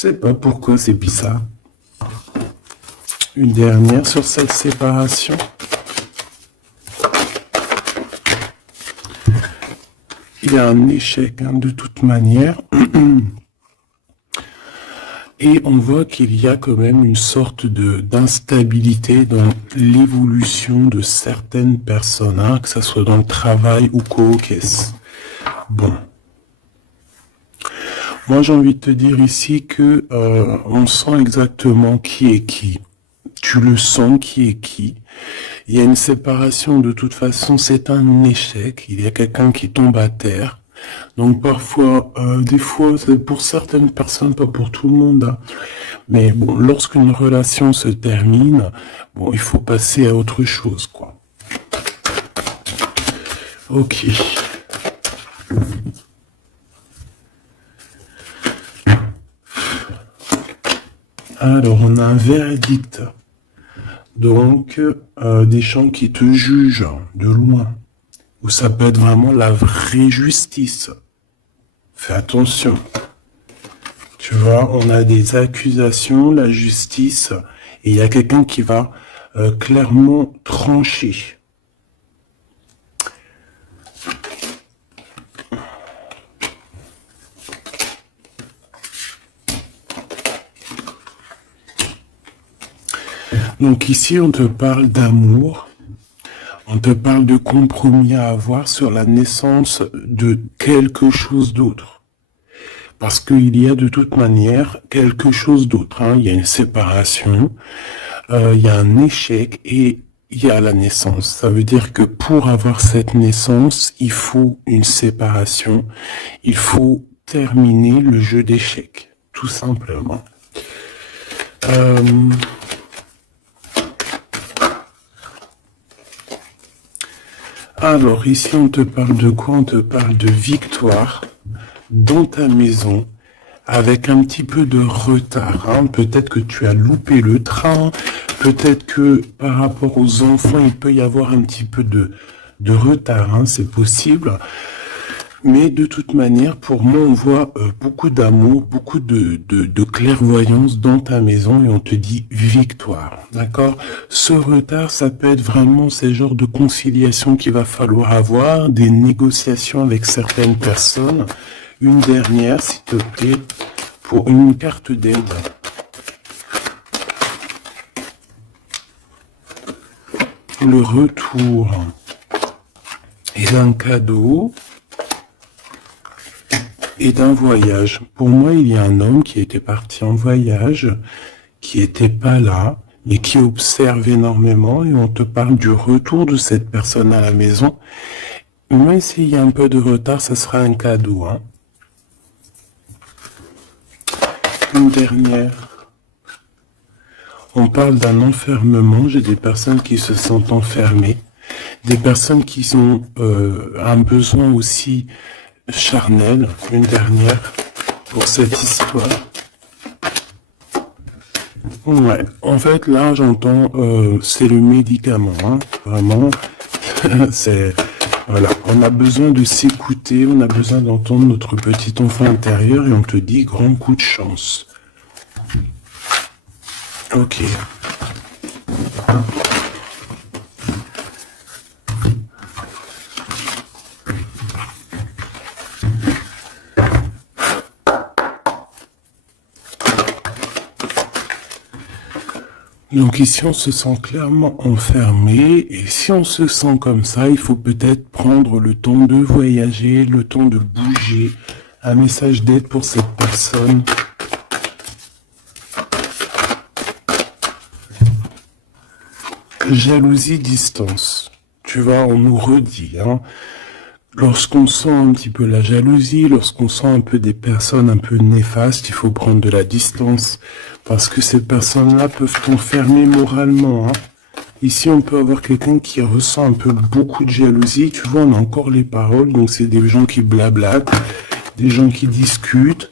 sais pas pourquoi c'est bizarre. Une dernière sur cette séparation. Il y a un échec hein, de toute manière. Et on voit qu'il y a quand même une sorte d'instabilité dans l'évolution de certaines personnes, hein, que ce soit dans le travail ou qu'est-ce. Bon. Moi, j'ai envie de te dire ici que on sent exactement qui est qui. Tu le sens qui est qui. Il y a une séparation, de toute façon, c'est un échec. Il y a quelqu'un qui tombe à terre. Donc parfois, des fois, c'est pour certaines personnes, pas pour tout le monde. Hein. Mais bon, lorsqu'une relation se termine, bon, il faut passer à autre chose, quoi. Ok. Alors, on a un verdict. Donc, des gens qui te jugent de loin. Ou ça peut être vraiment la vraie justice. Fais attention. Tu vois, on a des accusations, la justice, et il y a quelqu'un qui va clairement trancher. Donc ici, on te parle d'amour. On te parle de compromis à avoir sur la naissance de quelque chose d'autre. Parce qu'il y a de toute manière quelque chose d'autre. Hein. Il y a une séparation, il y a un échec et il y a la naissance. Ça veut dire que pour avoir cette naissance, il faut une séparation. Il faut terminer le jeu d'échecs, tout simplement. Alors, ici, on te parle de quoi? On te parle de victoire dans ta maison, avec un petit peu de retard. Hein. Peut-être que tu as loupé le train, peut-être que par rapport aux enfants, il peut y avoir un petit peu de retard, hein. C'est possible. Mais de toute manière, pour moi, on voit beaucoup d'amour, beaucoup de clairvoyance dans ta maison et on te dit victoire, d'accord? Ce retard, ça peut être vraiment ces genres de conciliation qu'il va falloir avoir, des négociations avec certaines personnes. Une dernière, s'il te plaît, pour une carte d'aide. Le retour et d'un cadeau. Et d'un voyage. Pour moi, il y a un homme qui était parti en voyage, qui était pas là, et qui observe énormément, et on te parle du retour de cette personne à la maison. Même s'il y a un peu de retard, ça sera un cadeau. Hein. Une dernière. On parle d'un enfermement. J'ai des personnes qui se sentent enfermées, des personnes qui ont un besoin aussi charnel, une dernière pour cette histoire. Ouais, en fait là j'entends c'est le médicament, hein, vraiment. C'est voilà, on a besoin de s'écouter, on a besoin d'entendre notre petit enfant intérieur et on te dit grand coup de chance. Ok. Donc ici, on se sent clairement enfermé, et si on se sent comme ça, il faut peut-être prendre le temps de voyager, le temps de bouger. Un message d'aide pour cette personne. Jalousie, distance. Tu vois, on nous redit, hein. Lorsqu'on sent un petit peu la jalousie, lorsqu'on sent un peu des personnes un peu néfastes, il faut prendre de la distance. Parce que ces personnes-là peuvent t'enfermer moralement. Hein. Ici, on peut avoir quelqu'un qui ressent un peu beaucoup de jalousie. Tu vois, on a encore les paroles. Donc, c'est des gens qui blablatent, des gens qui discutent,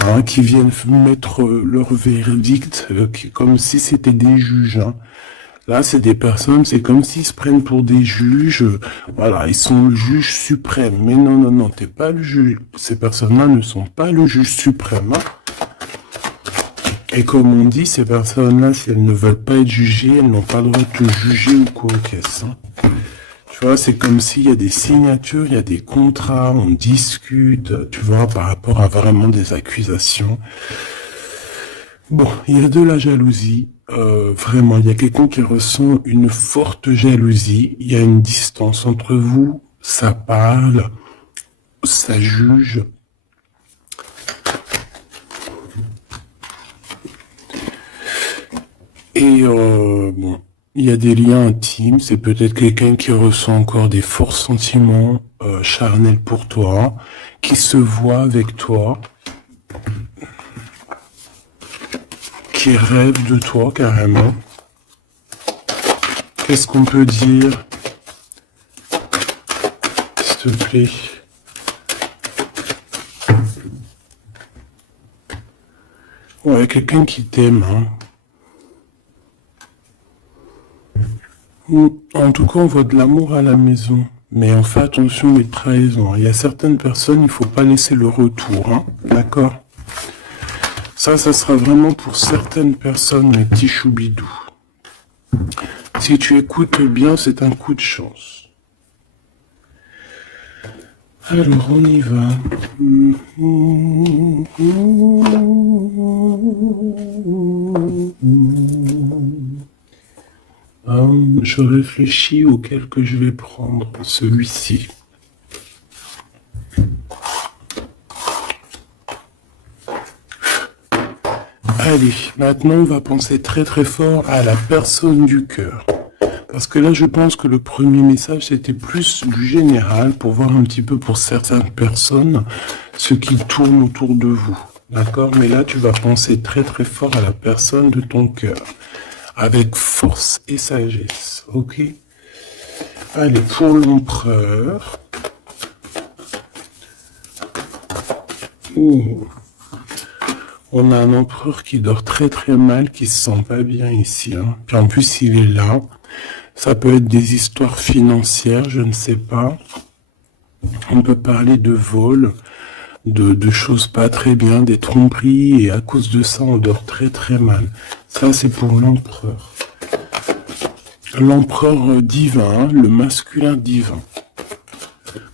hein, qui viennent mettre leur verdict comme si c'était des juges. Hein. Là, c'est des personnes, c'est comme s'ils se prennent pour des juges. Voilà, ils sont le juge suprême. Mais non, non, non, t'es pas le juge. Ces personnes-là ne sont pas le juge suprême. Hein. Et comme on dit, ces personnes-là, si elles ne veulent pas être jugées, elles n'ont pas le droit de te juger ou quoi, qu'est-ce, hein. Tu vois, c'est comme s'il y a des signatures, il y a des contrats, on discute, tu vois, par rapport à vraiment des accusations. Bon, il y a de la jalousie, vraiment, il y a quelqu'un qui ressent une forte jalousie, il y a une distance entre vous, ça parle, ça juge. Et bon, il y a des liens intimes, c'est peut-être quelqu'un qui ressent encore des forts sentiments charnels pour toi, qui se voit avec toi, qui rêve de toi carrément. Qu'est-ce qu'on peut dire, s'il te plaît? Ouais, quelqu'un qui t'aime, hein. En tout cas, on voit de l'amour à la maison. Mais on fait attention aux trahisons. Il y a certaines personnes, il ne faut pas laisser le retour, hein. D'accord? Ça sera vraiment pour certaines personnes, mes petits choubidous. Si tu écoutes bien, c'est un coup de chance. Alors, on y va. Je réfléchis auquel que je vais prendre, celui-ci. Allez, maintenant on va penser très très fort à la personne du cœur. Parce que là je pense que le premier message c'était plus du général pour voir un petit peu pour certaines personnes ce qui tourne autour de vous. D'accord? Mais là tu vas penser très très fort à la personne de ton cœur. Avec force et sagesse. Ok? Allez, pour l'empereur. Ouh. On a un empereur qui dort très très mal, qui se sent pas bien ici, hein. Puis en plus il est là. Ça peut être des histoires financières, je ne sais pas. On peut parler de vol, de choses pas très bien, des tromperies, et à cause de ça on dort très très mal. Ça c'est pour l'empereur. L'empereur divin, le masculin divin.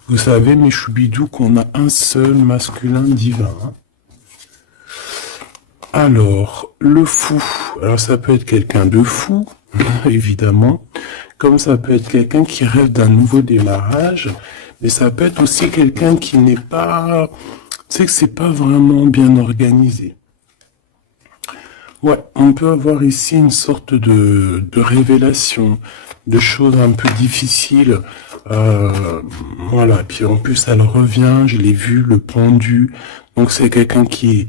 Vous savez mes choubidous qu'on a un seul masculin divin, hein. Alors, le fou. Alors ça peut être quelqu'un de fou, évidemment, comme ça peut être quelqu'un qui rêve d'un nouveau démarrage, mais ça peut être aussi quelqu'un qui n'est pas... C'est que c'est pas vraiment bien organisé. Ouais, on peut avoir ici une sorte de révélation, de choses un peu difficiles. Voilà, puis en plus elle revient, je l'ai vu, le pendu. Donc c'est quelqu'un qui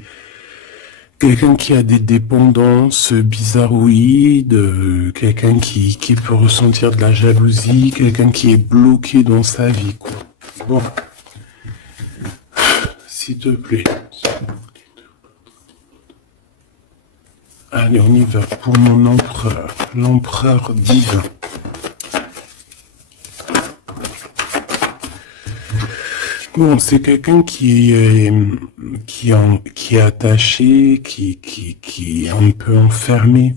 a des dépendances bizarroïdes, quelqu'un qui peut ressentir de la jalousie, quelqu'un qui est bloqué dans sa vie, quoi. Bon, s'il te plaît. Allez, on y va pour mon empereur, l'empereur divin. Bon, c'est quelqu'un qui est attaché, qui est un peu enfermé.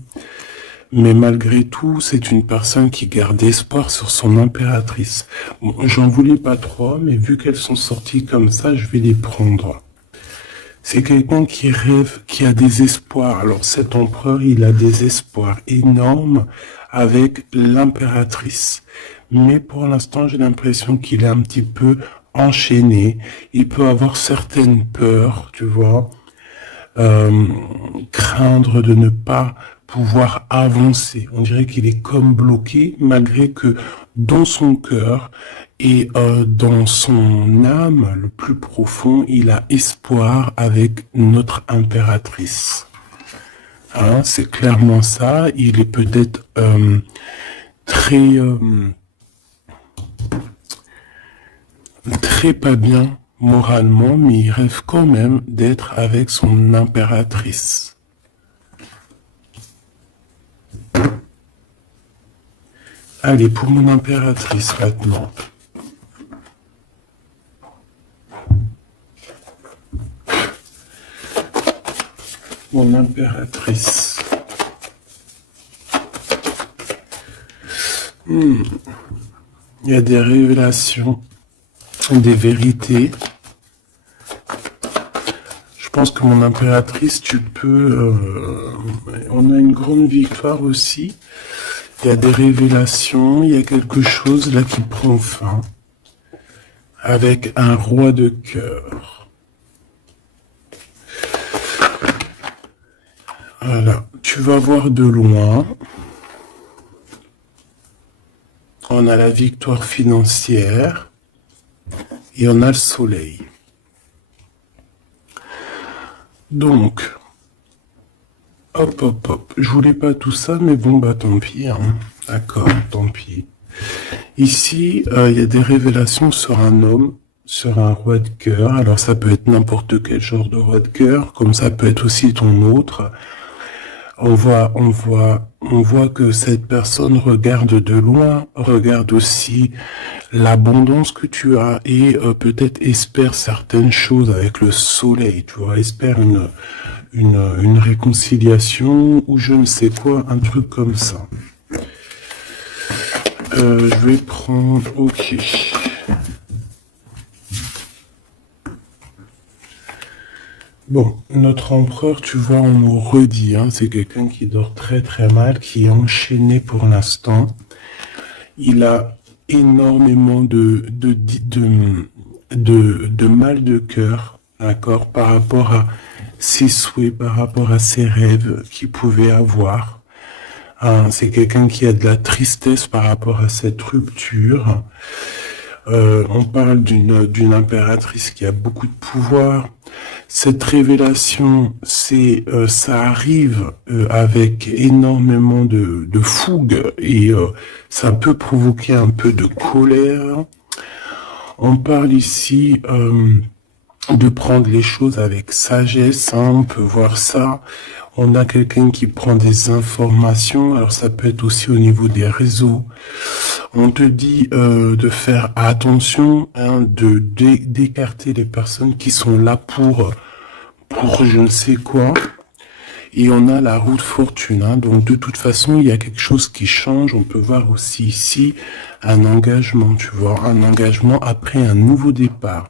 Mais malgré tout, c'est une personne qui garde espoir sur son impératrice. Bon, j'en voulais pas trop, mais vu qu'elles sont sorties comme ça, je vais les prendre. C'est quelqu'un qui rêve, qui a des espoirs. Alors cet empereur, il a des espoirs énormes avec l'impératrice. Mais pour l'instant, j'ai l'impression qu'il est un petit peu enchaîné. Il peut avoir certaines peurs, tu vois. Craindre de ne pas pouvoir avancer. On dirait qu'il est comme bloqué, malgré que dans son cœur et dans son âme, le plus profond, il a espoir avec notre impératrice. Hein, c'est clairement ça. Il est peut-être très pas bien moralement, mais il rêve quand même d'être avec son impératrice. Allez, pour mon impératrice maintenant. mon impératrice. Il y a des révélations, des vérités. Je pense que mon impératrice, tu peux... on a une grande victoire aussi. Il y a des révélations, il y a quelque chose là qui prend fin. Avec un roi de cœur. Voilà, tu vas voir de loin. On a la victoire financière et on a le soleil. Donc, hop, hop, hop. Je voulais pas tout ça, mais bon, bah tant pis. Hein. D'accord, tant pis. Ici, il y a des révélations sur un homme, sur un roi de cœur. Alors, ça peut être n'importe quel genre de roi de cœur, comme ça peut être aussi ton autre. On voit que cette personne regarde de loin, regarde aussi l'abondance que tu as et peut-être espère certaines choses avec le soleil, tu vois, espère une réconciliation ou je ne sais quoi, un truc comme ça. Je vais prendre, ok. Bon, notre empereur, tu vois, on nous redit, hein, c'est quelqu'un qui dort très très mal, qui est enchaîné pour l'instant. Il a énormément de mal de cœur, d'accord, par rapport à ses souhaits, par rapport à ses rêves qu'il pouvait avoir. Hein, c'est quelqu'un qui a de la tristesse par rapport à cette rupture. On parle d'une impératrice qui a beaucoup de pouvoir. Cette révélation, ça arrive avec énormément de fougue et ça peut provoquer un peu de colère. On parle ici de prendre les choses avec sagesse, hein, on peut voir ça. On a quelqu'un qui prend des informations, alors ça peut être aussi au niveau des réseaux. On te dit de faire attention, hein, d'écarter les personnes qui sont là pour je ne sais quoi. Et on a la roue de fortune, hein, donc de toute façon, il y a quelque chose qui change. On peut voir aussi ici un engagement, tu vois, un engagement après un nouveau départ.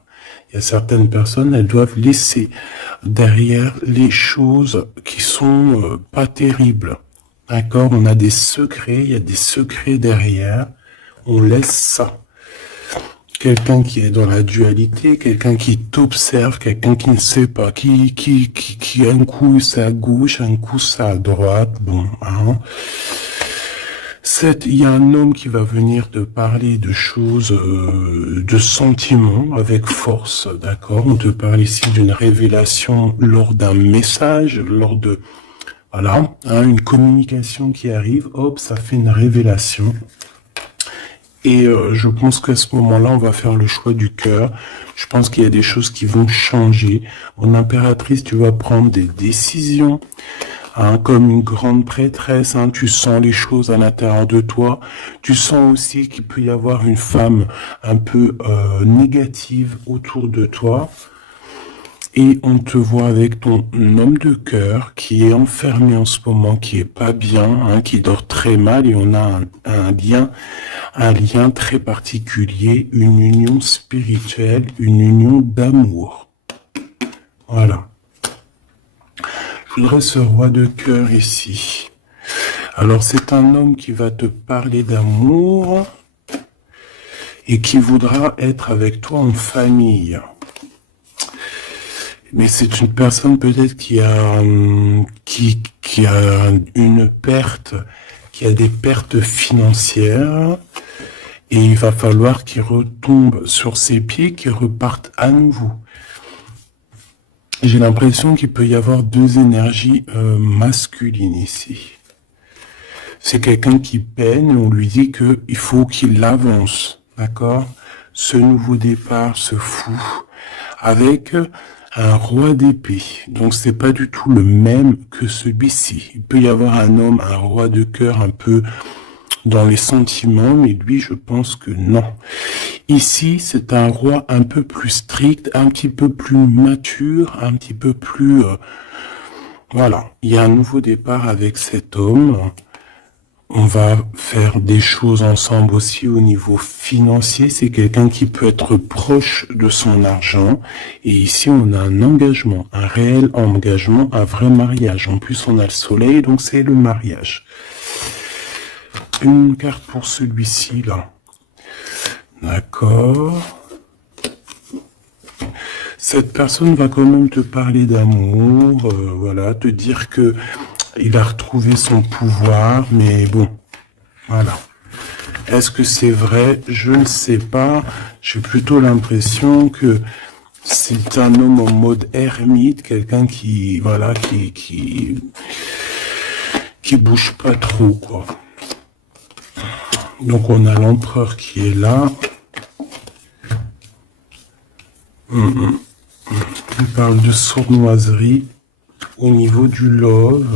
Il y a certaines personnes, elles doivent laisser derrière les choses qui sont pas terribles. D'accord? On a des secrets, il y a des secrets derrière. On laisse ça. Quelqu'un qui est dans la dualité, quelqu'un qui t'observe, quelqu'un qui ne sait pas, qui un coup c'est à gauche, un coup c'est à droite, bon, hein. Il y a un homme qui va venir te parler de choses, de sentiments avec force, d'accord? On te parle ici d'une révélation lors d'un message, lors de, voilà, hein, une communication qui arrive, hop, ça fait une révélation. Et je pense qu'à ce moment-là, on va faire le choix du cœur. Je pense qu'il y a des choses qui vont changer. En impératrice, tu vas prendre des décisions. Hein, comme une grande prêtresse, hein, tu sens les choses à l'intérieur de toi. Tu sens aussi qu'il peut y avoir une femme un peu négative autour de toi. Et on te voit avec ton homme de cœur qui est enfermé en ce moment, qui est pas bien, hein, qui dort très mal, et on a un lien très particulier, une union spirituelle, une union d'amour. Voilà. Je voudrais ce roi de cœur ici. Alors c'est un homme qui va te parler d'amour et qui voudra être avec toi en famille. Mais c'est une personne peut-être qui a une perte, qui a des pertes financières, et il va falloir qu'il retombe sur ses pieds, qu'il reparte à nouveau. J'ai l'impression qu'il peut y avoir deux énergies masculines ici. C'est quelqu'un qui peine, et on lui dit qu'il faut qu'il avance, d'accord? Ce nouveau départ se fout avec un roi d'épée. Donc c'est pas du tout le même que celui-ci. Il peut y avoir un homme, un roi de cœur un peu dans les sentiments, mais lui je pense que non. Ici c'est un roi un peu plus strict, un petit peu plus mature, un petit peu plus Voilà, il y a un nouveau départ avec cet homme. On va faire des choses ensemble aussi au niveau financier. C'est quelqu'un qui peut être proche de son argent. Et ici, on a un engagement, un réel engagement, un vrai mariage. En plus, on a le soleil, donc c'est le mariage. Une carte pour celui-ci, là. D'accord. Cette personne va quand même te parler d'amour, voilà, te dire que il a retrouvé son pouvoir, mais bon, voilà. Est-ce que c'est vrai? Je ne sais pas. J'ai plutôt l'impression que c'est un homme en mode ermite, quelqu'un qui, voilà, qui bouge pas trop, quoi. Donc on a l'empereur qui est là. Il parle de sournoiserie au niveau du love.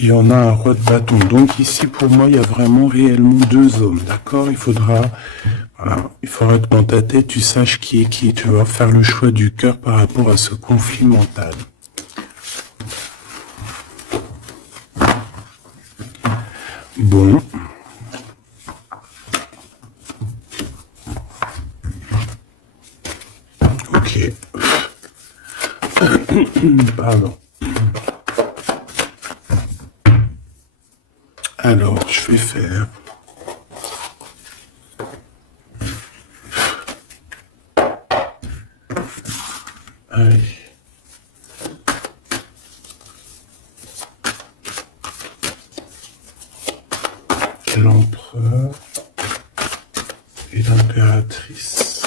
Et on a un roi de bâton. Donc ici, pour moi, il y a vraiment réellement deux hommes. D'accord? Il faudra que dans ta tête, tu saches qui est qui. Tu vas faire le choix du cœur par rapport à ce conflit mental. Bon. Ok. Pardon. Alors, je vais faire... Allez. L'empereur et l'impératrice.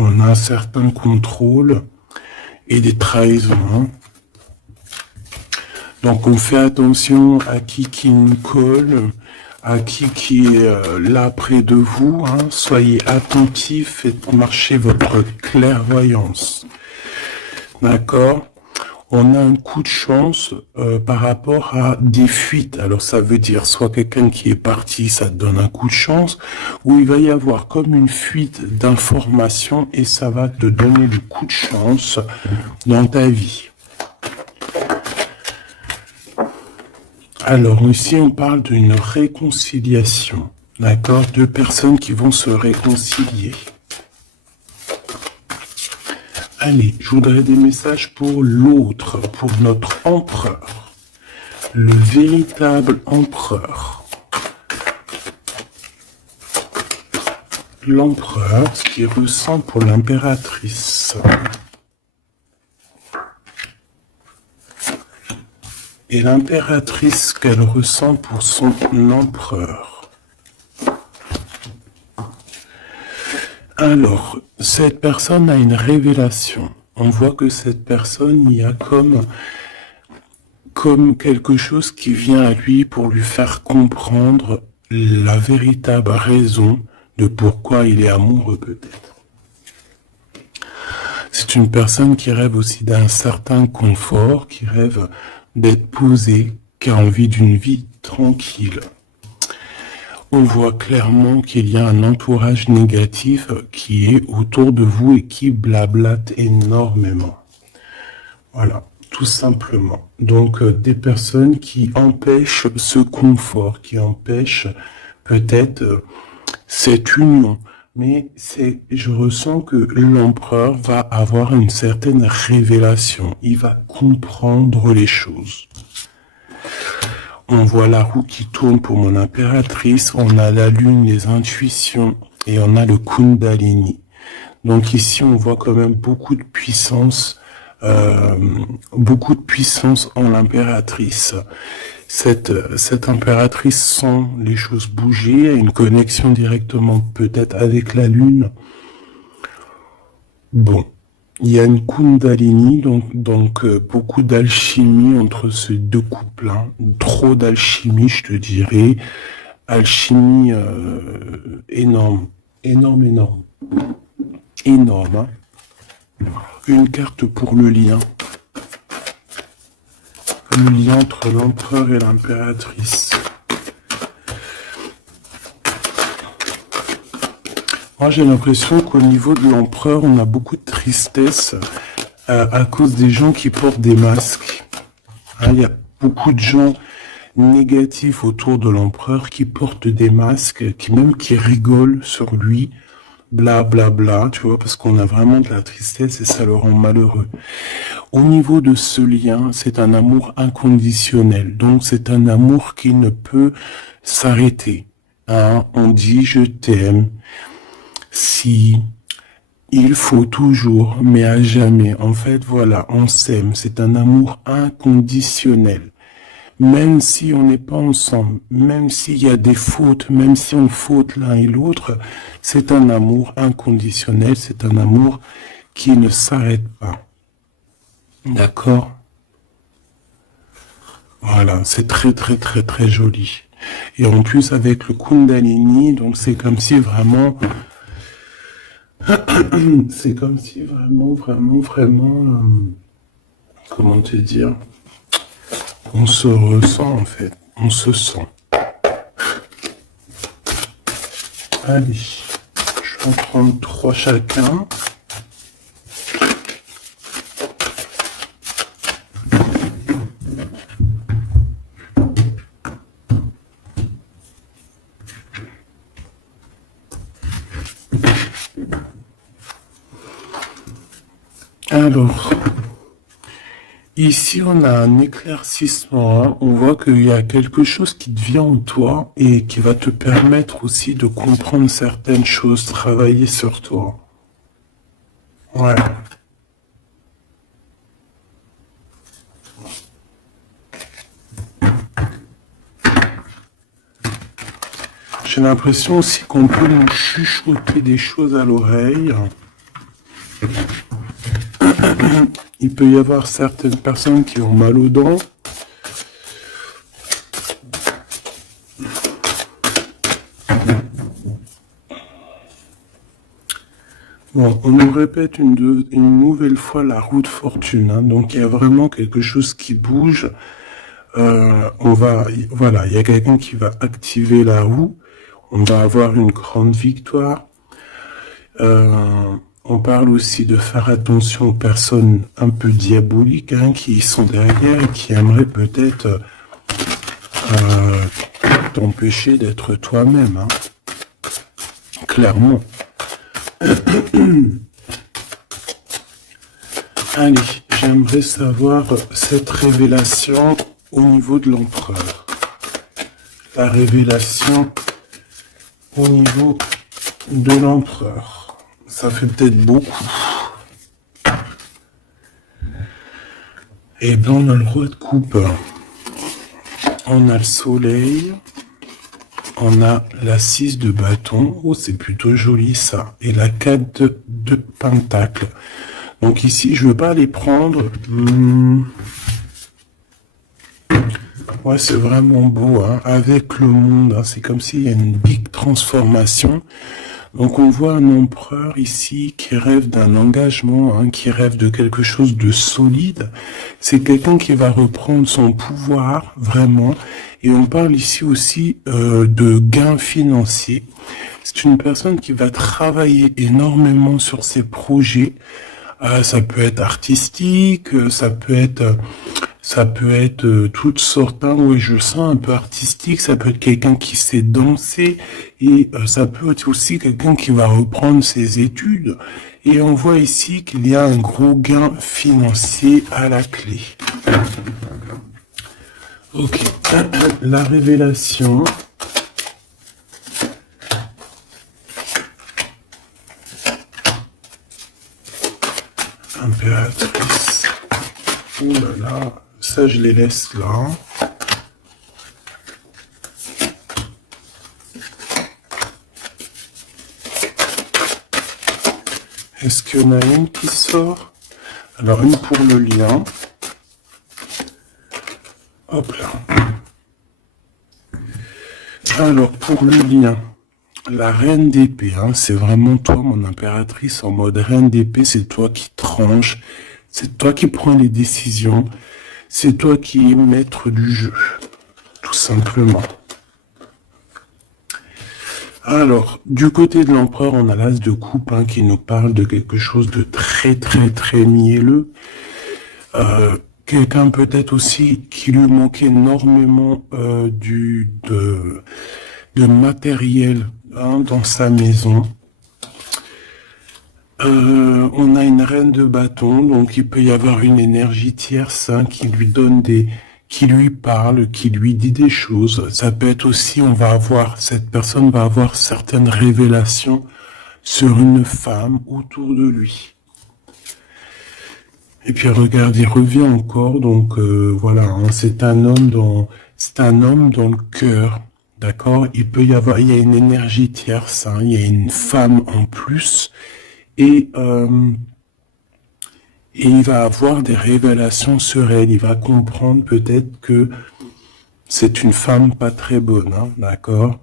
On a un certain contrôle et des trahisons. Donc on fait attention à qui nous colle, à qui est là près de vous. Soyez attentifs, faites marcher votre clairvoyance. D'accord? On a un coup de chance par rapport à des fuites. Alors ça veut dire soit quelqu'un qui est parti, ça te donne un coup de chance, ou il va y avoir comme une fuite d'informations et ça va te donner le coup de chance dans ta vie. Alors ici on parle d'une réconciliation. D'accord? Deux personnes qui vont se réconcilier. Allez, je voudrais des messages pour l'autre, pour notre empereur. Le véritable empereur. L'empereur, ce qu'il ressent pour l'impératrice. Et l'impératrice, qu'elle ressent pour son empereur. Alors, cette personne a une révélation. On voit que cette personne, il y a comme quelque chose qui vient à lui pour lui faire comprendre la véritable raison de pourquoi il est amoureux peut-être. C'est une personne qui rêve aussi d'un certain confort, qui rêve d'être posée, qui a envie d'une vie tranquille. On voit clairement qu'il y a un entourage négatif qui est autour de vous et qui blablate énormément. Voilà, tout simplement. Donc, des personnes qui empêchent ce confort, qui empêchent peut-être cette union. Mais je ressens que l'empereur va avoir une certaine révélation. Il va comprendre les choses. On voit la roue qui tourne pour mon impératrice, on a la lune, les intuitions, et on a le Kundalini. Donc ici, on voit quand même beaucoup de puissance en l'impératrice. Cette impératrice sent les choses bouger, a une connexion directement peut-être avec la lune. Bon. Il y a une Kundalini, donc beaucoup d'alchimie entre ces deux couples. Trop d'alchimie, je te dirais. Alchimie énorme. Énorme. Une carte pour le lien. Le lien entre l'empereur et l'impératrice. Moi, j'ai l'impression qu'au niveau de l'empereur, on a beaucoup de tristesse à cause des gens qui portent des masques. Hein, il y a beaucoup de gens négatifs autour de l'empereur qui portent des masques, qui rigolent sur lui, bla bla bla, tu vois, parce qu'on a vraiment de la tristesse et ça le rend malheureux. Au niveau de ce lien, c'est un amour inconditionnel, donc c'est un amour qui ne peut s'arrêter. Hein, on dit je t'aime si il faut toujours, mais à jamais. En fait, voilà, on s'aime. C'est un amour inconditionnel. Même si on n'est pas ensemble, même s'il y a des fautes, même si on faute l'un et l'autre, c'est un amour inconditionnel, c'est un amour qui ne s'arrête pas. D'accord? Voilà, c'est très très très très joli. Et en plus avec le Kundalini, donc c'est comme si vraiment, c'est comme si vraiment, comment te dire, on se ressent en fait, on se sent. Allez, je vais en prendre 3 chacun. Alors, ici on a un éclaircissement, hein. On voit qu'il y a quelque chose qui devient en toi et qui va te permettre aussi de comprendre certaines choses, travailler sur toi. Ouais. J'ai l'impression aussi qu'on peut nous chuchoter des choses à l'oreille. Il peut y avoir certaines personnes qui ont mal aux dents. Bon, on nous répète une nouvelle fois la roue de fortune. Hein. Donc il y a vraiment quelque chose qui bouge. Voilà, il y a quelqu'un qui va activer la roue. On va avoir une grande victoire. On parle aussi de faire attention aux personnes un peu diaboliques, hein, qui sont derrière et qui aimeraient peut-être t'empêcher d'être toi-même. Hein. Clairement. Allez, j'aimerais savoir cette révélation au niveau de l'empereur. La révélation au niveau de l'empereur. Ça fait peut-être beaucoup. Et bien, on a le roi de coupe. On a le soleil. On a la 6 de bâton. Oh, c'est plutôt joli ça. Et la 4 de pentacle. Donc ici, je ne veux pas les prendre. Ouais, c'est vraiment beau. Hein. Avec le monde, hein. C'est comme s'il y a une big transformation. Donc on voit un empereur ici qui rêve d'un engagement, hein, qui rêve de quelque chose de solide. C'est quelqu'un qui va reprendre son pouvoir, vraiment. Et on parle ici aussi de gains financiers. C'est une personne qui va travailler énormément sur ses projets. Ça peut être artistique, ça peut être toutes sortes, hein, oui, je sens un peu artistique, ça peut être quelqu'un qui sait danser, et ça peut être aussi quelqu'un qui va reprendre ses études. Et on voit ici qu'il y a un gros gain financier à la clé. Ok, la révélation. Impératrice. Oh là là, ça je les laisse là. Est-ce qu'il y en a une qui sort? Alors une pour le lien. Hop là. Alors pour le lien. La reine d'épée, hein, c'est vraiment toi, mon impératrice, en mode reine d'épée, c'est toi qui tranches, c'est toi qui prends les décisions, c'est toi qui es maître du jeu, tout simplement. Alors, du côté de l'empereur, on a l'as de coupe hein, qui nous parle de quelque chose de très très très mielleux. Quelqu'un peut-être aussi qui lui manquait énormément de matériel hein, dans sa maison. On a une reine de bâton, donc il peut y avoir une énergie tierce hein, qui lui donne qui lui parle, qui lui dit des choses. Ça peut être aussi, cette personne va avoir certaines révélations sur une femme autour de lui. Et puis regarde, il revient encore, donc voilà, hein, c'est un homme dans le cœur, d'accord. Il y a une énergie tierce, hein, il y a une femme en plus, et il va avoir des révélations sur elle. Il va comprendre peut-être que c'est une femme pas très bonne, hein, d'accord.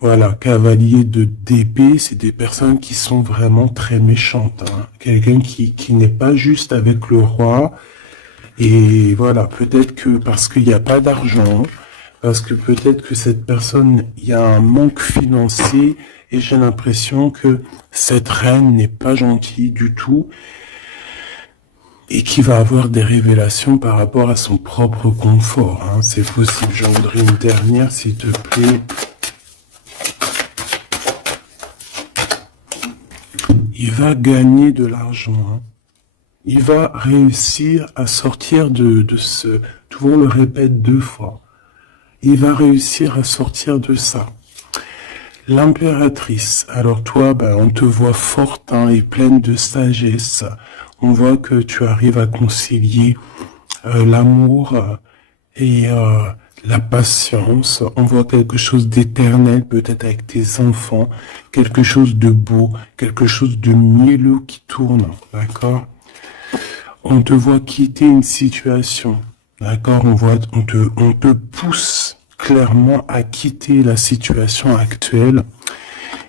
Voilà, cavalier d'épée, c'est des personnes qui sont vraiment très méchantes. Hein. Quelqu'un qui n'est pas juste avec le roi. Et voilà, peut-être que parce qu'il n'y a pas d'argent, parce que peut-être que cette personne, il y a un manque financier, et j'ai l'impression que cette reine n'est pas gentille du tout, et qui va avoir des révélations par rapport à son propre confort. Hein. C'est possible, j'en voudrais une dernière, s'il te plaît. Il va gagner de l'argent. Hein. Il va réussir à sortir de ce... Tout le monde le répète 2 fois. Il va réussir à sortir de ça. L'impératrice. Alors toi, on te voit forte hein, et pleine de sagesse. On voit que tu arrives à concilier l'amour et la patience. On voit quelque chose d'éternel, peut-être avec tes enfants, quelque chose de beau, quelque chose de mielleux qui tourne, d'accord? On te voit quitter une situation, d'accord? On te pousse clairement à quitter la situation actuelle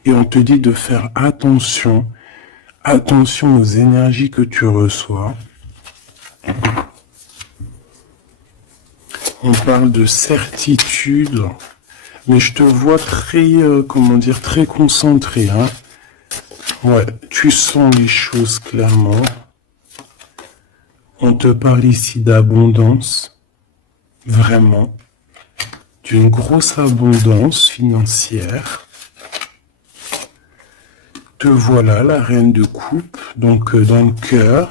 et on te dit de faire attention aux énergies que tu reçois. On parle de certitude, mais je te vois très, très concentré. Hein. Ouais, tu sens les choses clairement. On te parle ici d'abondance, vraiment, d'une grosse abondance financière. Te voilà, la reine de coupe, donc dans le cœur.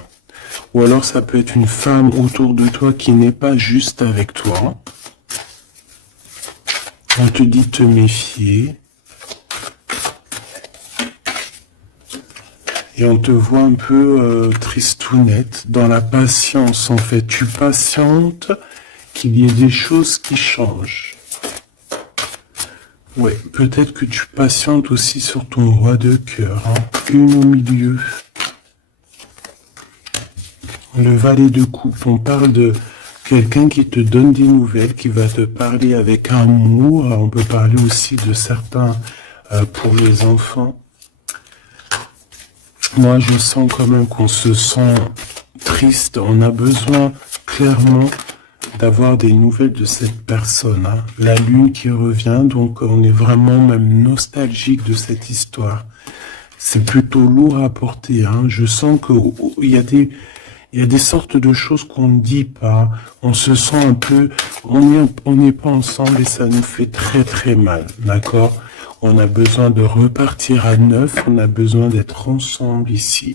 Ou alors ça peut être une femme autour de toi qui n'est pas juste avec toi. On te dit de te méfier. Et on te voit un peu tristounette, dans la patience en fait. Tu patientes qu'il y ait des choses qui changent. Ouais, peut-être que tu patientes aussi sur ton roi de cœur. Hein. Une au milieu. Le valet de coupe, on parle de quelqu'un qui te donne des nouvelles, qui va te parler avec amour. On peut parler aussi de certains pour les enfants. Moi, je sens quand même qu'on se sent triste. On a besoin clairement d'avoir des nouvelles de cette personne. Hein. La lune qui revient, donc on est vraiment même nostalgique de cette histoire. C'est plutôt lourd à porter. Hein. Je sens qu'il y a des sortes de choses qu'on ne dit pas. On se sent un peu... On n'est pas ensemble et ça nous fait très très mal. D'accord ? On a besoin de repartir à neuf. On a besoin d'être ensemble ici.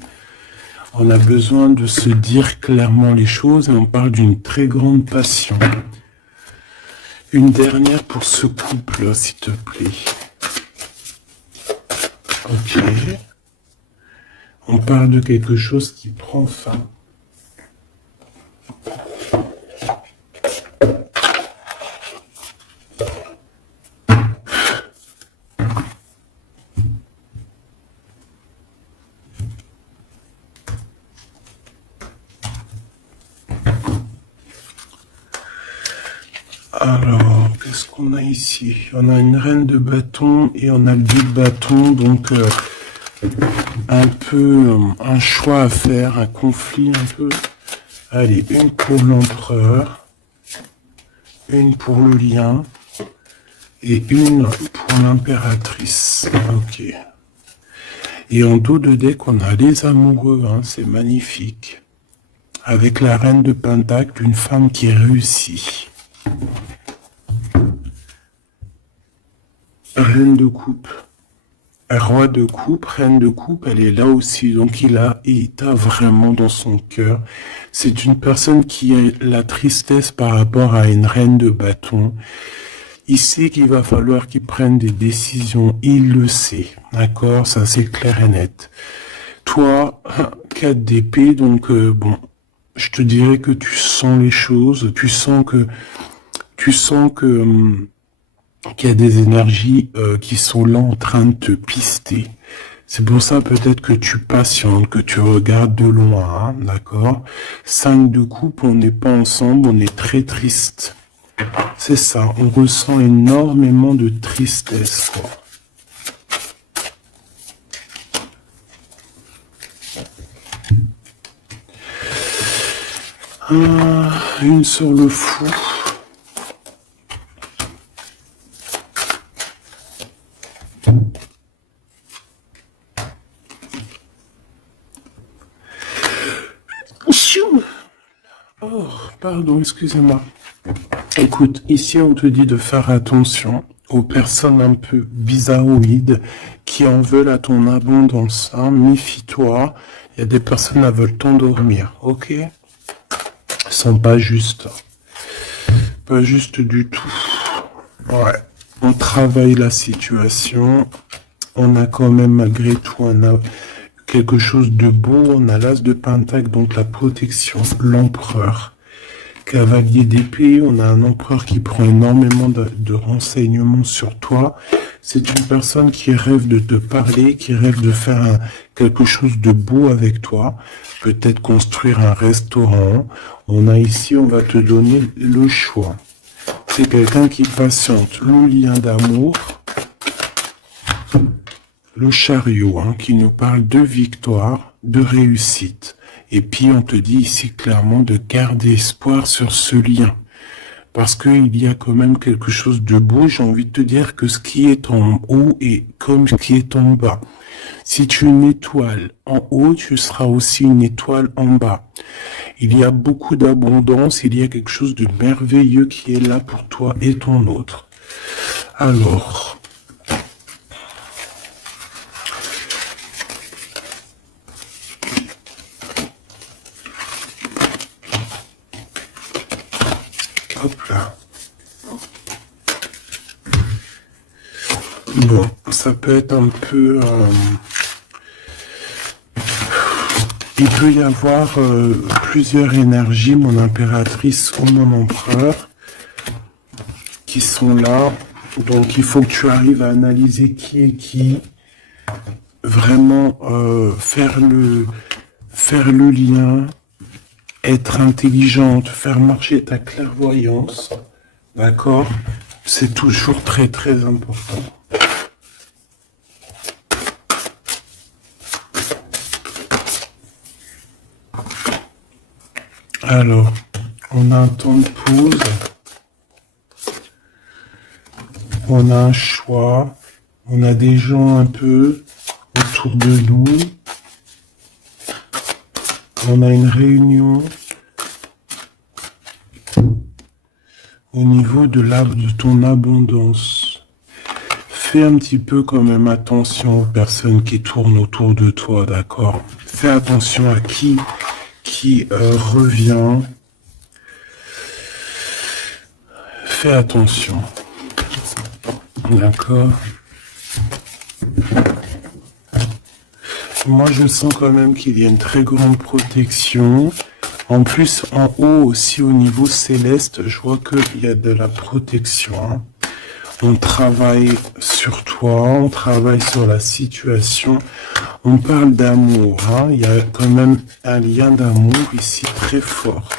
On a besoin de se dire clairement les choses et on parle d'une très grande passion. Une dernière pour ce couple, s'il te plaît. Ok. On parle de quelque chose qui prend fin. Alors, qu'est-ce qu'on a ici? On a une reine de bâton et on a le dieu de bâton, donc un peu un choix à faire, un conflit un peu. Allez, une pour l'empereur, une pour le lien et une pour l'impératrice. Ok. Et en dos de deck, on a les amoureux, hein, c'est magnifique. Avec la reine de Pentacle, une femme qui réussit. Reine de coupe. Roi de coupe, reine de coupe, elle est là aussi. Donc il t'a vraiment dans son cœur. C'est une personne qui a la tristesse par rapport à une reine de bâton. Il sait qu'il va falloir qu'il prenne des décisions. Il le sait. D'accord? Ça, c'est clair et net. Toi, 4 d'épée, donc bon, je te dirais que tu sens les choses. Tu sens que qu'il y a des énergies qui sont là en train de te pister. C'est pour ça peut-être que tu patientes, que tu regardes de loin, hein, d'accord? 5 de coupe, on n'est pas ensemble, on est très triste. C'est ça, on ressent énormément de tristesse, quoi. Une sur le fou. Oh, pardon, excusez-moi. Écoute, ici on te dit de faire attention aux personnes un peu bizarroïdes qui en veulent à ton abondance. Hein. Méfie-toi, il y a des personnes qui veulent t'endormir, ok? Ils sont pas justes. Pas justes du tout. Ouais, on travaille la situation. On a quand même malgré tout quelque chose de beau. On a l'as de Pentacle, donc la protection, l'empereur. Cavalier d'épée, on a un empereur qui prend énormément de renseignements sur toi. C'est une personne qui rêve de te parler, qui rêve de faire quelque chose de beau avec toi. Peut-être construire un restaurant. On a ici, on va te donner le choix. C'est quelqu'un qui patiente. Le lien d'amour. Le chariot, hein, qui nous parle de victoire, de réussite. Et puis on te dit ici clairement de garder espoir sur ce lien. Parce qu'il y a quand même quelque chose de beau. J'ai envie de te dire que ce qui est en haut est comme ce qui est en bas. Si tu es une étoile en haut, tu seras aussi une étoile en bas. Il y a beaucoup d'abondance, il y a quelque chose de merveilleux qui est là pour toi et ton autre. Alors... Hop là. Bon, ça peut être un peu... il peut y avoir plusieurs énergies, mon impératrice ou mon empereur, qui sont là. Donc il faut que tu arrives à analyser qui est qui. Vraiment faire le lien. Être intelligente, faire marcher ta clairvoyance, d'accord? C'est toujours très très important. Alors, on a un temps de pause, on a un choix, on a des gens un peu autour de nous. On a une réunion au niveau de ton abondance. Fais un petit peu quand même attention aux personnes qui tournent autour de toi, d'accord? Fais attention à qui revient. Fais attention. D'accord? Moi, je sens quand même qu'il y a une très grande protection. En plus, en haut aussi, au niveau céleste, je vois qu'il y a de la protection. Hein. On travaille sur toi, on travaille sur la situation. On parle d'amour. Hein. Il y a quand même un lien d'amour ici très fort.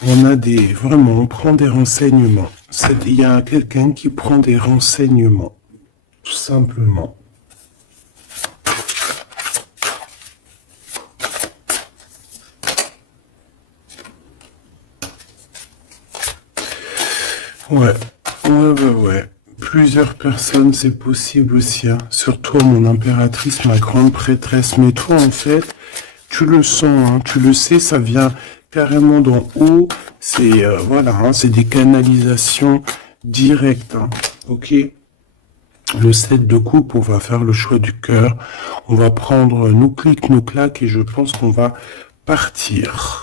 Vraiment, on prend des renseignements. Il y a quelqu'un qui prend des renseignements, tout simplement. Ouais, Ouais. Plusieurs personnes, c'est possible aussi, hein. Surtout mon impératrice, ma grande prêtresse. Mais toi, en fait, tu le sens, hein, tu le sais, ça vient carrément d'en haut. C'est voilà, hein, c'est des canalisations directes, hein. Ok. Le 7 de coupe, on va faire le choix du cœur. On va prendre nos clics, nos claques, et je pense qu'on va partir.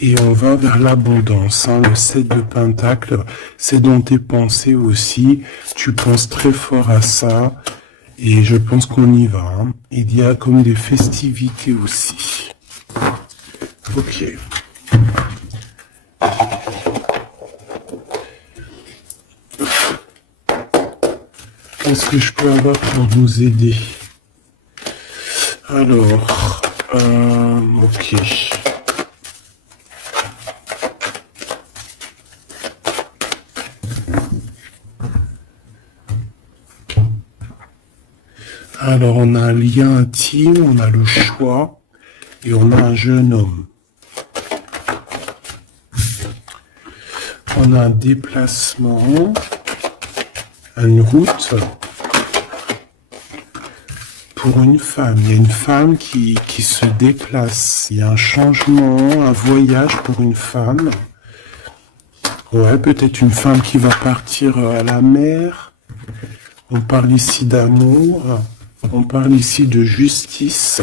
Et on va vers l'abondance, hein. Le 7 de pentacle, c'est dans tes pensées aussi. Tu penses très fort à ça. Et je pense qu'on y va, hein. Il y a comme des festivités aussi. Ok. Qu'est-ce que je peux avoir pour nous aider? Alors, ok. Alors, on a un lien intime, on a le choix, et on a un jeune homme. On a un déplacement, une route pour une femme. Il y a une femme qui se déplace. Il y a un changement, un voyage pour une femme. Ouais, peut-être une femme qui va partir à la mer. On parle ici d'amour. On parle ici de justice.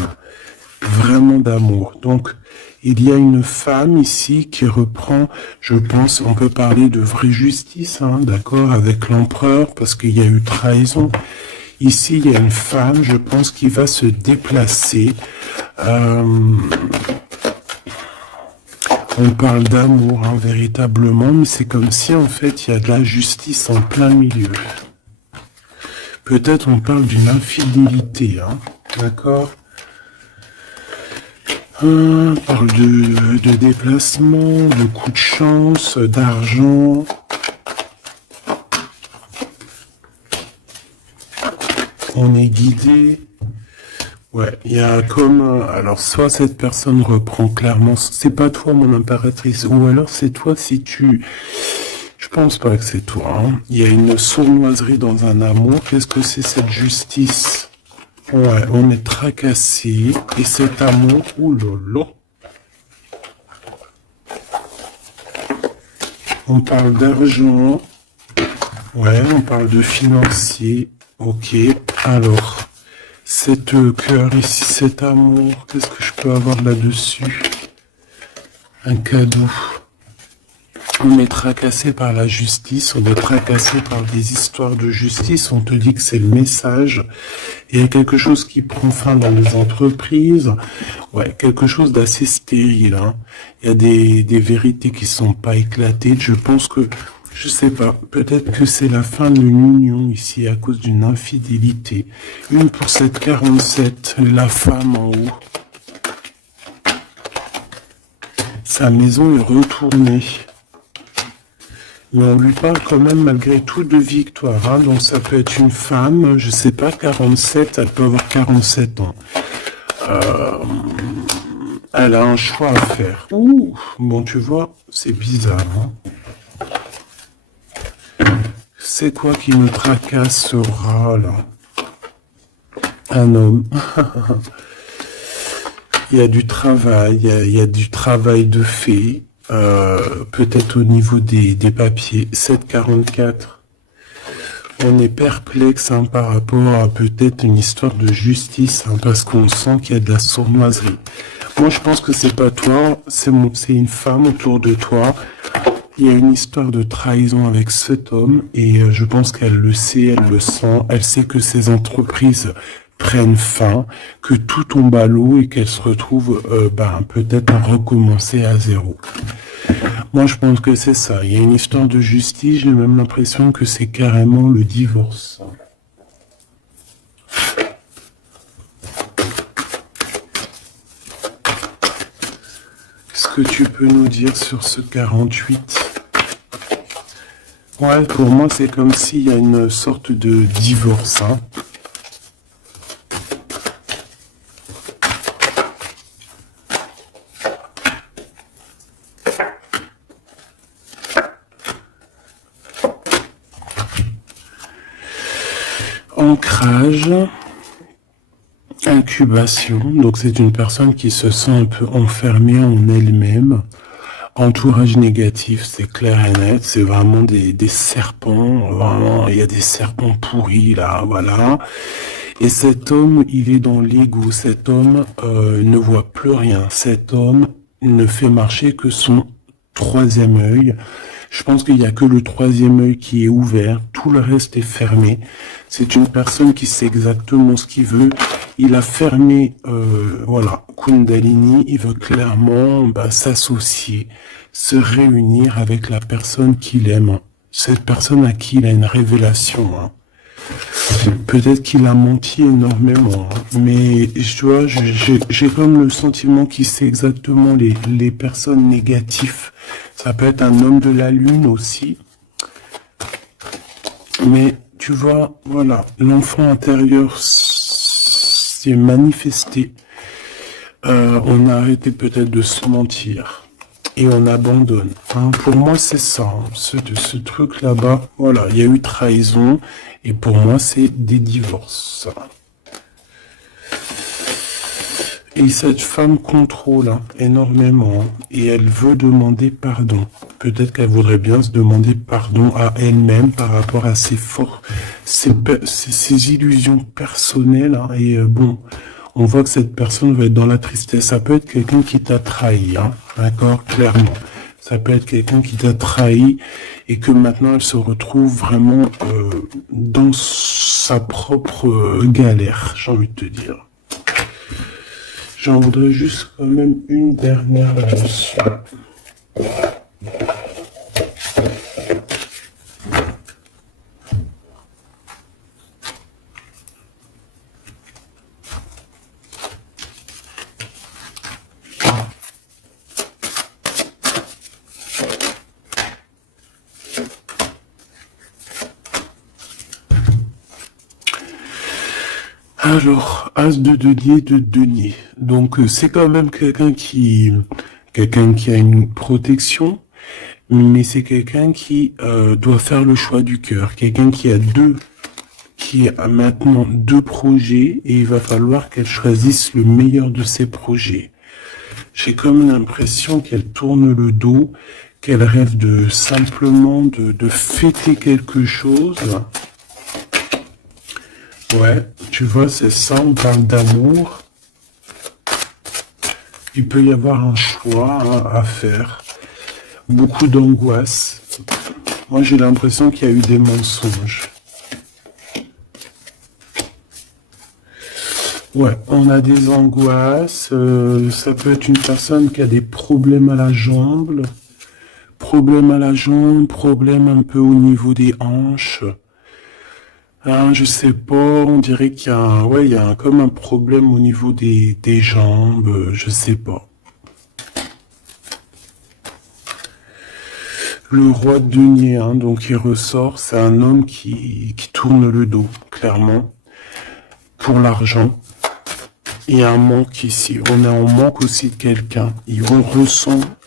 Vraiment d'amour. Donc, il y a une femme ici qui reprend, je pense, on peut parler de vraie justice, hein, d'accord, avec l'empereur, parce qu'il y a eu trahison. Ici, il y a une femme, je pense, qui va se déplacer. On parle d'amour, hein, véritablement, mais c'est comme si, en fait, il y a de la justice en plein milieu. Peut-être on parle d'une infidélité, hein, d'accord. On parle de déplacement, de coup de chance, d'argent. On est guidé. Ouais, il y a comme... alors, soit cette personne reprend clairement... C'est pas toi, mon impératrice. Ou alors c'est toi si tu... Je pense pas que c'est toi, hein. Il y a une sournoiserie dans un amour. Qu'est-ce que c'est cette justice? Ouais, on est tracassé. Et cet amour, oulala. On parle d'argent. Ouais, on parle de financier. Ok, alors, cette cœur ici, cet amour, qu'est-ce que je peux avoir là-dessus? Un cadeau. On est tracassé par la justice, on est tracassé par des histoires de justice, on te dit que c'est le message. Il y a quelque chose qui prend fin dans les entreprises, ouais, quelque chose d'assez stérile, hein. Il y a des vérités qui sont pas éclatées, je pense que, je sais pas, peut-être que c'est la fin d'une union ici à cause d'une infidélité. Une pour cette 47, la femme en haut. Sa maison est retournée. Mais on lui parle quand même malgré tout de victoire, hein. Donc ça peut être une femme, je sais pas, 47, elle peut avoir 47 ans. Elle a un choix à faire. Ouh, bon tu vois, c'est bizarre, hein. C'est quoi qui me tracasse ce rat là? Un homme. Il y a du travail, il y a du travail de fait. Peut-être au niveau des papiers, 744. On est perplexe, hein, par rapport à peut-être une histoire de justice, hein, parce qu'on sent qu'il y a de la sournoiserie. Moi, je pense que c'est pas toi, c'est une femme autour de toi. Il y a une histoire de trahison avec cet homme, et je pense qu'elle le sait, elle le sent, elle sait que ces entreprises prennent fin, que tout tombe à l'eau et qu'elle se retrouve peut-être à recommencer à zéro. Moi, je pense que c'est ça. Il y a une histoire de justice. J'ai même l'impression que c'est carrément le divorce. Qu'est-ce que tu peux nous dire sur ce 48? Ouais, pour moi, c'est comme s'il y a une sorte de divorce, hein. Ancrage, incubation, donc c'est une personne qui se sent un peu enfermée en elle-même. Entourage négatif, c'est clair et net, c'est vraiment des serpents, vraiment, il y a des serpents pourris là, voilà. Et cet homme, il est dans l'ego, cet homme ne voit plus rien, cet homme ne fait marcher que son troisième œil. Je pense qu'il n'y a que le troisième œil qui est ouvert, tout le reste est fermé. C'est une personne qui sait exactement ce qu'il veut. Il a fermé, voilà, Kundalini, il veut clairement s'associer, se réunir avec la personne qu'il aime. Cette personne à qui il a une révélation. Hein. Peut-être qu'il a menti énormément, hein. Mais tu vois, j'ai comme le sentiment qu'il sait exactement les personnes négatives. Ça peut être un homme de la lune aussi. Mais tu vois, voilà, l'enfant intérieur s'est manifesté. On a arrêté peut-être de se mentir. Et on abandonne. Hein. Pour moi, c'est ça. Hein. Ce truc là-bas, voilà, il y a eu trahison. Et pour moi, c'est des divorces. Et cette femme contrôle hein, énormément. Et elle veut demander pardon. Peut-être qu'elle voudrait bien se demander pardon à elle-même par rapport à ses illusions personnelles. Hein. Et bon, on voit que cette personne va être dans la tristesse. Ça peut être quelqu'un qui t'a trahi, hein, d'accord, clairement. Ça peut être quelqu'un qui t'a trahi et que maintenant elle se retrouve vraiment dans sa propre galère, j'ai envie de te dire. J'en voudrais juste quand même une dernière là-dessus. Alors, As de denier. Donc, c'est quand même quelqu'un qui a une protection, mais c'est quelqu'un qui doit faire le choix du cœur. Quelqu'un qui a maintenant deux projets et il va falloir qu'elle choisisse le meilleur de ses projets. J'ai comme l'impression qu'elle tourne le dos, qu'elle rêve simplement de fêter quelque chose. Ouais, tu vois, c'est ça, on parle d'amour. Il peut y avoir un choix hein, à faire. Beaucoup d'angoisse. Moi, j'ai l'impression qu'il y a eu des mensonges. Ouais, on a des angoisses. Ça peut être une personne qui a des problèmes à la jambe. Problèmes à la jambe, problèmes un peu au niveau des hanches. Hein, je sais pas, on dirait qu'il y a, il y a comme un problème au niveau des jambes, je sais pas. Le roi de denier, hein, donc il ressort, c'est un homme qui tourne le dos, clairement, pour l'argent. Il y a un manque ici, on est en manque aussi de quelqu'un.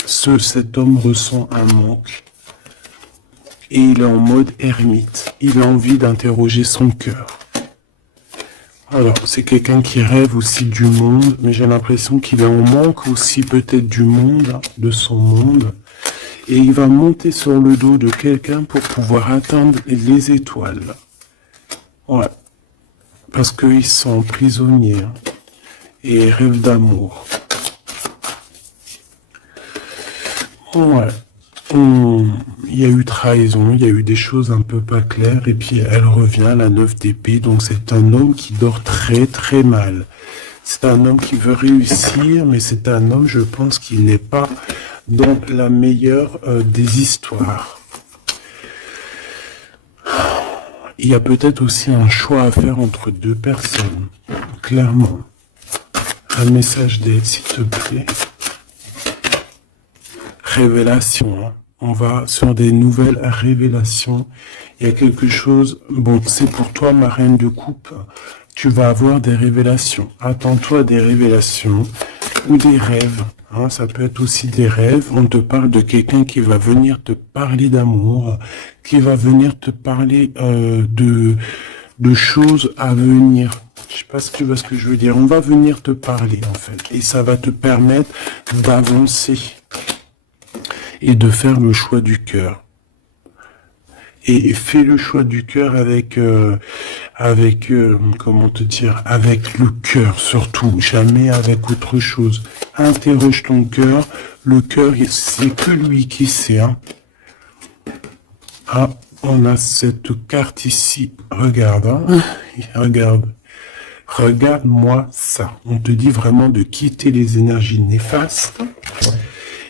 Cet homme ressent un manque. Et il est en mode ermite. Il a envie d'interroger son cœur. Alors, c'est quelqu'un qui rêve aussi du monde, mais j'ai l'impression qu'il est en manque aussi peut-être du monde, de son monde. Et il va monter sur le dos de quelqu'un pour pouvoir atteindre les étoiles. Ouais. Parce qu'ils sont prisonniers. Hein, et rêvent d'amour. Ouais. Il y a eu trahison, il y a eu des choses un peu pas claires, et puis elle revient, la 9 d'épée, donc c'est un homme qui dort très très mal. C'est un homme qui veut réussir, mais c'est un homme, je pense, qui n'est pas dans la meilleure des histoires. Il y a peut-être aussi un choix à faire entre deux personnes, clairement. Un message d'aide, s'il te plaît. Révélation, hein. On va sur des nouvelles révélations. Il y a quelque chose, bon, c'est pour toi, ma reine de coupe, tu vas avoir des révélations. Attends-toi à des révélations ou des rêves. Hein, ça peut être aussi des rêves. On te parle de quelqu'un qui va venir te parler d'amour, qui va venir te parler de choses à venir. Je sais pas si tu vois ce que je veux dire. On va venir te parler, en fait. Et ça va te permettre d'avancer et de faire le choix du cœur. Et fais le choix du cœur avec, comment te dire, avec le cœur surtout, jamais avec autre chose. Interroge ton cœur. Le cœur, c'est que lui qui sait. Hein. Ah, on a cette carte ici. Regarde, hein. Regarde. Regarde-moi ça. On te dit vraiment de quitter les énergies néfastes.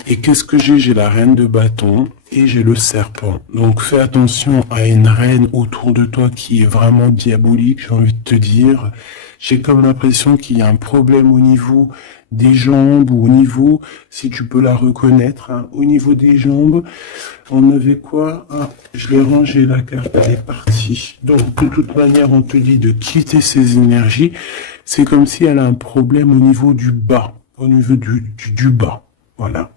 Et qu'est-ce que j'ai? J'ai la reine de bâton et j'ai le serpent. Donc fais attention à une reine autour de toi qui est vraiment diabolique, j'ai envie de te dire. J'ai comme l'impression qu'il y a un problème au niveau des jambes ou au niveau, si tu peux la reconnaître, hein, au niveau des jambes. On avait quoi? Ah, je l'ai rangé la carte, elle est partie. Donc de toute manière, on te dit de quitter ces énergies. C'est comme si elle a un problème au niveau du bas, au niveau du bas. Voilà.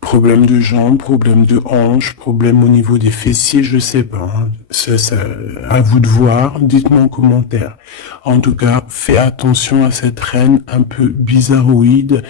Problème de jambes, problème de hanches, problème au niveau des fessiers, je sais pas. Hein. Ça, à vous de voir, dites-moi en commentaire. En tout cas, fais attention à cette reine un peu bizarroïde